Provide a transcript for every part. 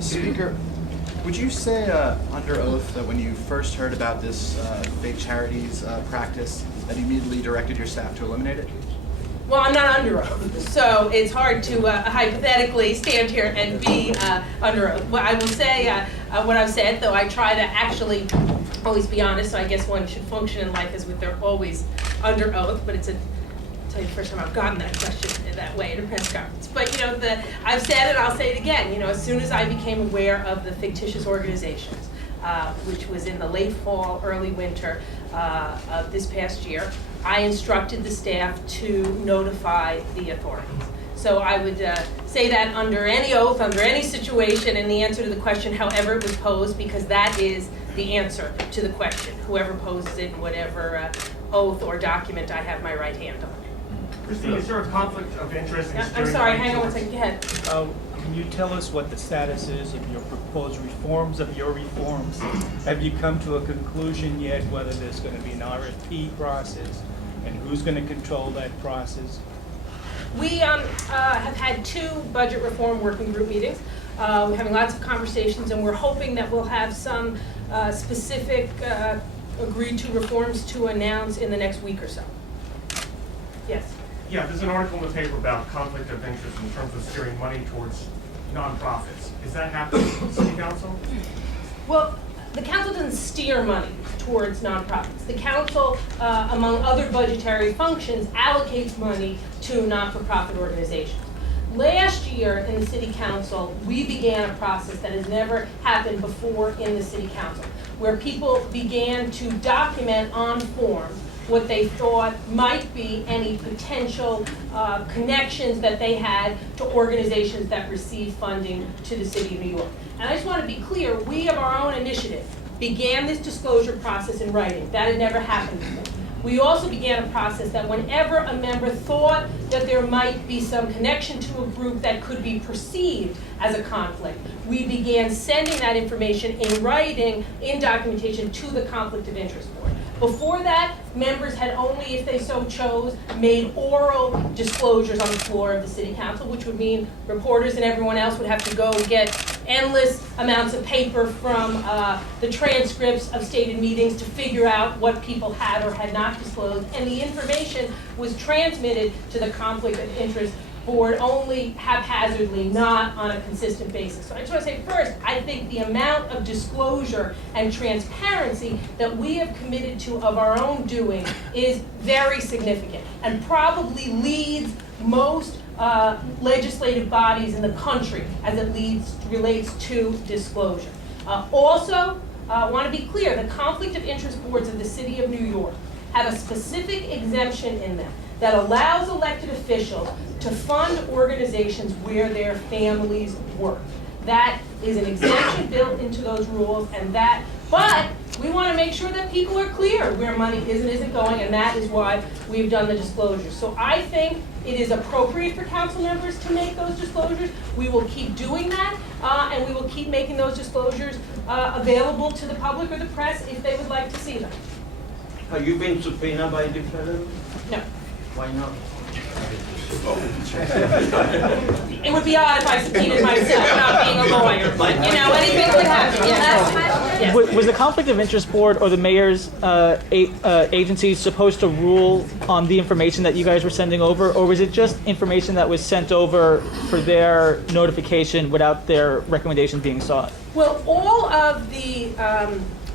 Speaker, would you say under oath that when you first heard about this fake charities practice, that you immediately directed your staff to eliminate it? Well, I'm not under oath, so it's hard to hypothetically stand here and be under oath. What I will say, what I've said, though I try to actually always be honest, so I guess one should function in life as if they're always under oath, but it's I'll tell you the first time I've gotten that question that way at a press conference. But I've said it, I'll say it again. As soon as I became aware of the fictitious organizations, which was in the late fall, early winter of this past year, I instructed the staff to notify the authorities. So I would say that under any oath, under any situation, and the answer to the question, however it was posed, because that is the answer to the question, whoever poses it in whatever oath or document I have my right hand on. Christine, is there a conflict of interest? I'm sorry, hang on one second, go ahead. Can you tell us what the status is of your proposed reforms, Have you come to a conclusion yet whether there's going to be an RFP process and who's going to control that process? We have had 2 budget reform working group meetings. We're having lots of conversations, and we're hoping that we'll have some specific agreed to reforms to announce in the next week or so. Yes? Yeah, there's an article in the paper about conflict of interest in terms of steering money towards nonprofits. Is that happening in the City Council? Well, the council doesn't steer money towards nonprofits. The council, among other budgetary functions, allocates money to not-for-profit organizations. Last year in the City Council, we began a process that has never happened before in the City Council, where people began to document on forms what they thought might be any potential connections that they had to organizations that receive funding to the City of New York. And I just want to be clear, we of our own initiative began this disclosure process in writing. That had never happened before. We also began a process that whenever a member thought that there might be some connection to a group that could be perceived as a conflict, we began sending that information in writing, in documentation, to the Conflict of Interest Board. Before that, members had only, if they so chose, made oral disclosures on the floor of the City Council, which would mean reporters and everyone else would have to go get endless amounts of paper from the transcripts of stated meetings to figure out what people had or had not disclosed, and the information was transmitted to the Conflict of Interest Board only haphazardly, not on a consistent basis. So I just want to say first, I think the amount of disclosure and transparency that we have committed to of our own doing is very significant and probably leads most legislative bodies in the country as it relates to disclosure. Also, I want to be clear, the Conflict of Interest Boards of the City of New York have a specific exemption in them that allows elected officials to fund organizations where their families work. That is an exemption built into those rules, but we want to make sure that people are clear where money is and isn't going, and that is why we've done the disclosures. So I think it is appropriate for council members to make those disclosures. We will keep doing that, and we will keep making those disclosures available to the public or the press if they would like to see them. Have you been subpoenaed by the federal? No. Why not? It would be odd if I subpoenaed myself not being a lawyer. Anything could happen. Yes. Was the Conflict of Interest Board or the mayor's agency supposed to rule on the information that you guys were sending over, or was it just information that was sent over for their notification without their recommendation being sought? Well, all of the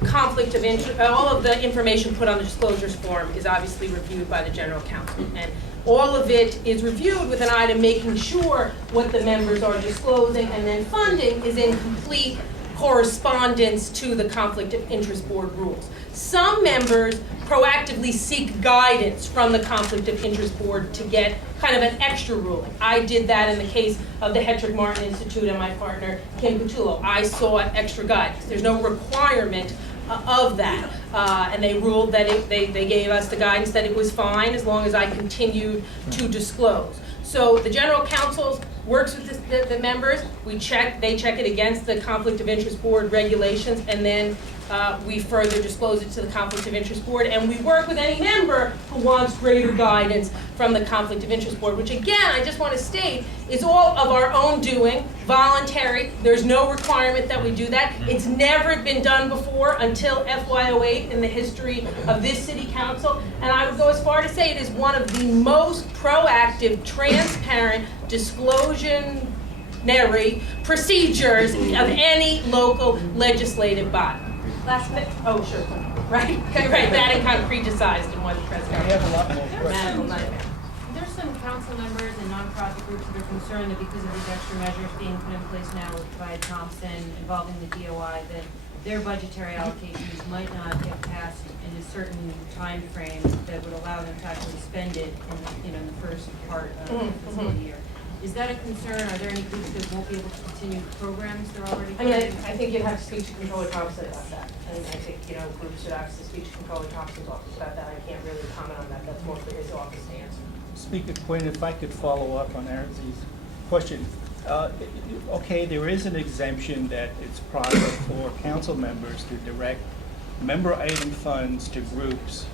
conflict of interest, all of the information put on the disclosures form is obviously reviewed by the general counsel, and all of it is reviewed with an eye to making sure what the members are disclosing and then funding is in complete correspondence to the Conflict of Interest Board rules. Some members proactively seek guidance from the Conflict of Interest Board to get kind of an extra ruling. I did that in the case of the Hedrick Martin Institute and my partner, Kim Cutullo. I sought extra guidance. There's no requirement of that. And they ruled that they gave us the guidance that it was fine as long as I continued to disclose. So the general counsel's works with the members. They check it against the Conflict of Interest Board regulations, and then we further disclose it to the Conflict of Interest Board, and we work with any member who wants greater guidance from the Conflict of Interest Board, which again, I just want to state, is all of our own doing, voluntary. There's no requirement that we do that. It's never been done before until FY08 in the history of this city council, and I would go as far to say it is one of the most proactive, transparent, disclosure-nary procedures of any local legislative body. Last minute, oh, sure, right, right, that and concretized in one press We have a lot more Medical questions. nightmare. There's some council members and nonprofit groups that are concerned that because of these extra measures being put in place now by Thompson involving the DOI, that their budgetary allocations might not get passed in a certain time frame that would allow them to actually spend it in, in the first part of the fiscal year. Is that a concern? Are there any groups that won't be able to continue programs they're already I mean, doing? I think you'd have to speak to Controller Thompson about that. I mean, I think, groups should have to speak to Controller Thompson's office about that. I can't really comment on that. That's more for his office to answer. Speaker Quinn, if I could follow up on Aaron's question. Okay, there is an exemption that it's proper for council members to direct member item funds to groups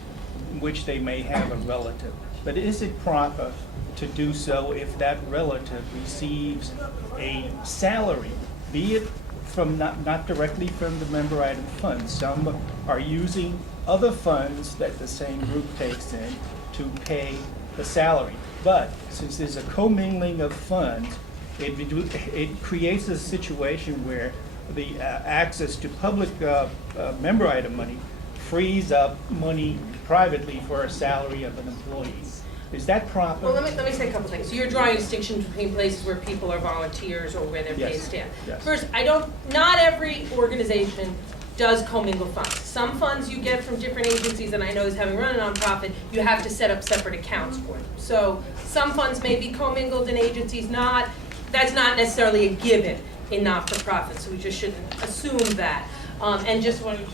in which they may have a relative. But is it proper to do so if that relative receives a salary, be it from not directly from the member item fund? Some are using other funds that the same group takes in to pay the salary. But since there's a commingling of funds, it creates a situation where the access to public member item money frees up money privately for a salary of an employee. Is that proper? Well, let me say a couple things. So you're drawing a distinction between places where people are volunteers or where they're paid Yes, staff. yes. First, not every organization does commingle funds. Some funds you get from different agencies, and I know as having run a nonprofit, you have to set up separate accounts for them. So some funds may be commingled and agencies not. That's not necessarily a given in not-for-profit, so we just shouldn't assume that. And just want to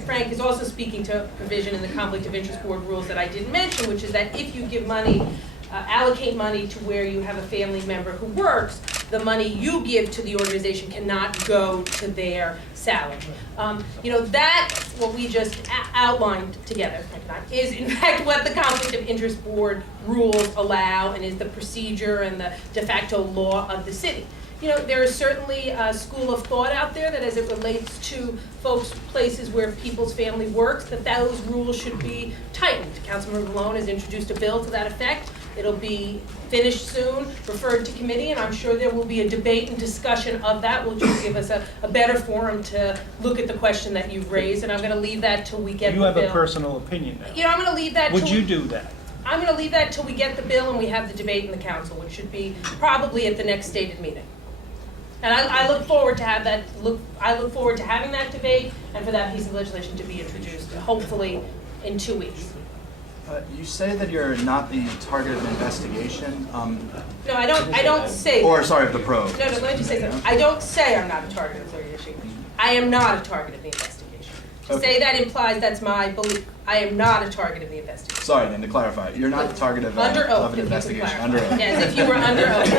Frank is also speaking to a provision in the Conflict of Interest Board rules that I didn't mention, which is that if you give money, allocate money to where you have a family member who works, the money you give to the organization cannot go to their salary. That, what we just outlined together, is in fact what the Conflict of Interest Board rules allow and is the procedure and the de facto law of the city. There is certainly a school of thought out there that as it relates to folks, places where people's family works, that those rules should be tightened. Councilmember Malone has introduced a bill to that effect. It'll be finished soon, referred to committee, and I'm sure there will be a debate and discussion of that, which will give us a better forum to look at the question that you've raised, and I'm going to leave that till we get the You bill. have a personal opinion now. I'm going to leave that Would till you do that? I'm going to leave that till we get the bill and we have the debate in the council, which should be probably at the next stated meeting. And I look forward to have that. I look forward to having that debate and for that piece of legislation to be introduced, hopefully in 2 weeks. You say that you're not the target of an investigation. No, I don't say. Or sorry, of the probe. No, let me just say something. I don't say I'm not a target of the issue. I am not a target of the investigation. To Okay. say that implies that's my belief. I am not a target of the investigation. Sorry, then to clarify, you're not the target of, Under oath, of an if you can investigation. clarify. Under oath. Yes, if you were under oath.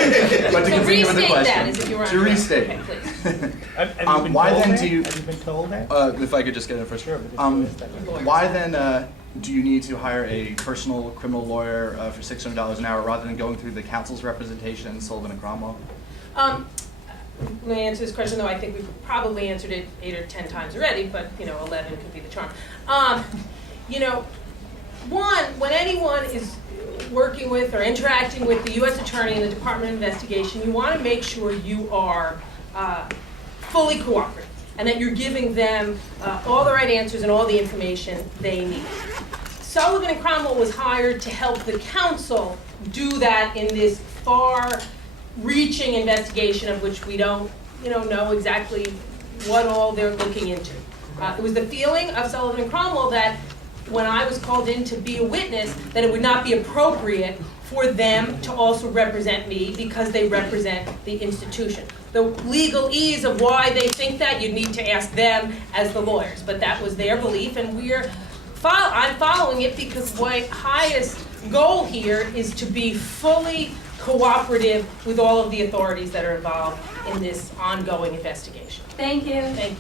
But to So continue with the restate that question. as if you were To under oath. restate. Okay, please. Have you been Why told then that? do you? Have you been told that? If I could just get it first. Sure, but if you ask that- Why then do you need to hire a personal criminal lawyer for $600 an hour rather than going through the council's representation in Sullivan and Cromwell? Let me answer this question, though I think we've probably answered it 8 or 10 times already, but 11 could be the charm. One, when anyone is working with or interacting with the U.S. Attorney and the Department of Investigation, you want to make sure you are fully cooperative and that you're giving them all the right answers and all the information they need. Sullivan and Cromwell was hired to help the council do that in this far-reaching investigation of which we don't, know exactly what all they're looking into. It was the feeling of Sullivan and Cromwell that when I was called in to be a witness, that it would not be appropriate for them to also represent me because they represent the institution. The legalese of why they think that, you'd need to ask them as the lawyers, but that was their belief, and I'm following it because my highest goal here is to be fully cooperative with all of the authorities that are involved in this ongoing investigation. Thank you. Thank you.